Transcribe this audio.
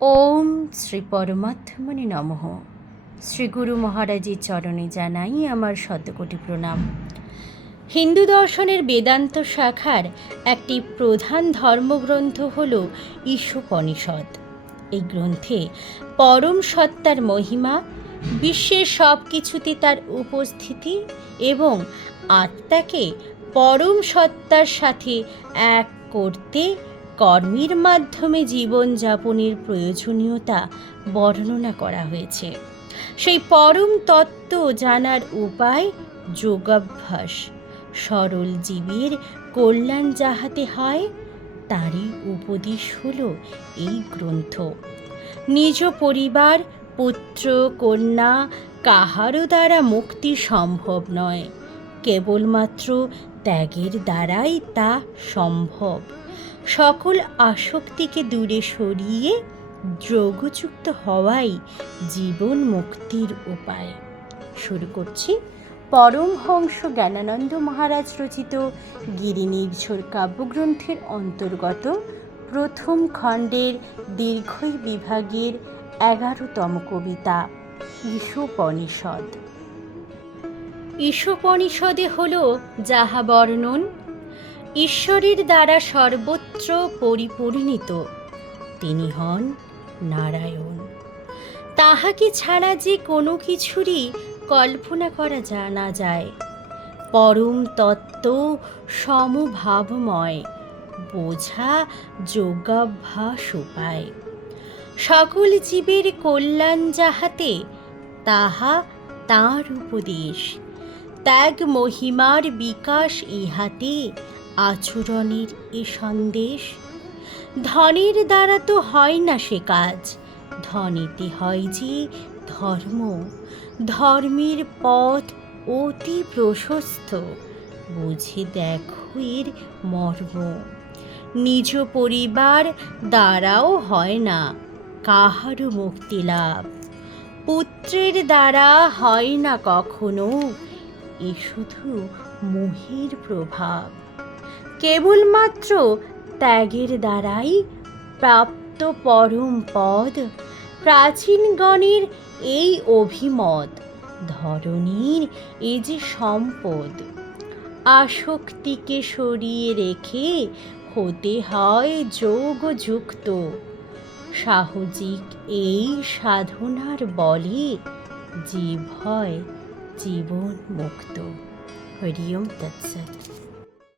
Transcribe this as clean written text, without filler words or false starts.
ওম শ্রী পরমাত্মনে নমঃ। শ্রী গুরু মহারাজের চরণে জানাই আমার শতকোটি প্রণাম। হিন্দু দর্শনের বেদান্ত শাখার একটি প্রধান ধর্মগ্রন্থ হল ঈশোপনিষদ। এই গ্রন্থে পরম সত্তার মহিমা, বিশ্বের সব কিছুতে তার উপস্থিতি এবং আত্মাকে পরম সত্তার সাথে এক করতে কর্মের মাধ্যমে জীবনযাপনের প্রয়োজনীয়তা বর্ণনা করা হয়েছে। সেই পরম তত্ত্ব জানার উপায় যোগাভ্যাস, সরল জীবের কল্যাণ যাহাতে হয় তারই উপদেশ হল এই গ্রন্থ। নিজ পরিবার, পুত্র কন্যা কাহারও দ্বারা মুক্তি সম্ভব নয়, কেবলমাত্র ত্যাগের দ্বারাই তা সম্ভব। সকল আসক্তিকে দূরে সরিয়ে যোগযুক্ত হওয়াই জীবন মুক্তির উপায়। শুরু করছি পরমহংস জ্ঞানানন্দ মহারাজ রচিত গিরিনির্ঝর কাব্যগ্রন্থের অন্তর্গত প্রথম খণ্ডের দীর্ঘই বিভাগের 11তম কবিতা ঈশোপনিষদ। ঈশোপনিষদে হল যাহা বর্ণন ঈশ্বরের দ্বারা সর্বত্র পরিপূর্ণিত, তিনি হন নারায়ণ। তাহাকে ছাড়া যে কোনো কিছুরই কল্পনা করা জানা যায়। পরম তত্ত্ব সমভাবময়, বোঝা যোগাভ্যাস উপায়। সকল জীবের কল্যাণ যাহাতে তাহা তাঁর উপদেশ। ত্যাগ মহিমার বিকাশ ইহাতে আচরণের এ সন্দেশ। ধনের দ্বারা তো হয় না সে কাজ, ধনেতে হয় যে ধর্ম। ধর্মের পথ অতি প্রশস্ত, বুঝে দেখো এর মর্ম। নিজ পরিবার দ্বারাও হয় না কাহারও মুক্তি লাভ, পুত্রের দ্বারা হয় না কখনো, এ শুধু মোহের প্রভাব। কেবলমাত্র ত্যাগের দ্বারাই প্রাপ্ত পরম পদ, প্রাচীনগণের এই অভিমত। ধরণীর এ যে সম্পদ, আসক্তিকে সরিয়ে রেখে হতে হয় যোগযুক্ত। সাহজিক এই সাধনার বলে জীব হয় জীবন মুক্ত। হরি ওম তৎসৎ।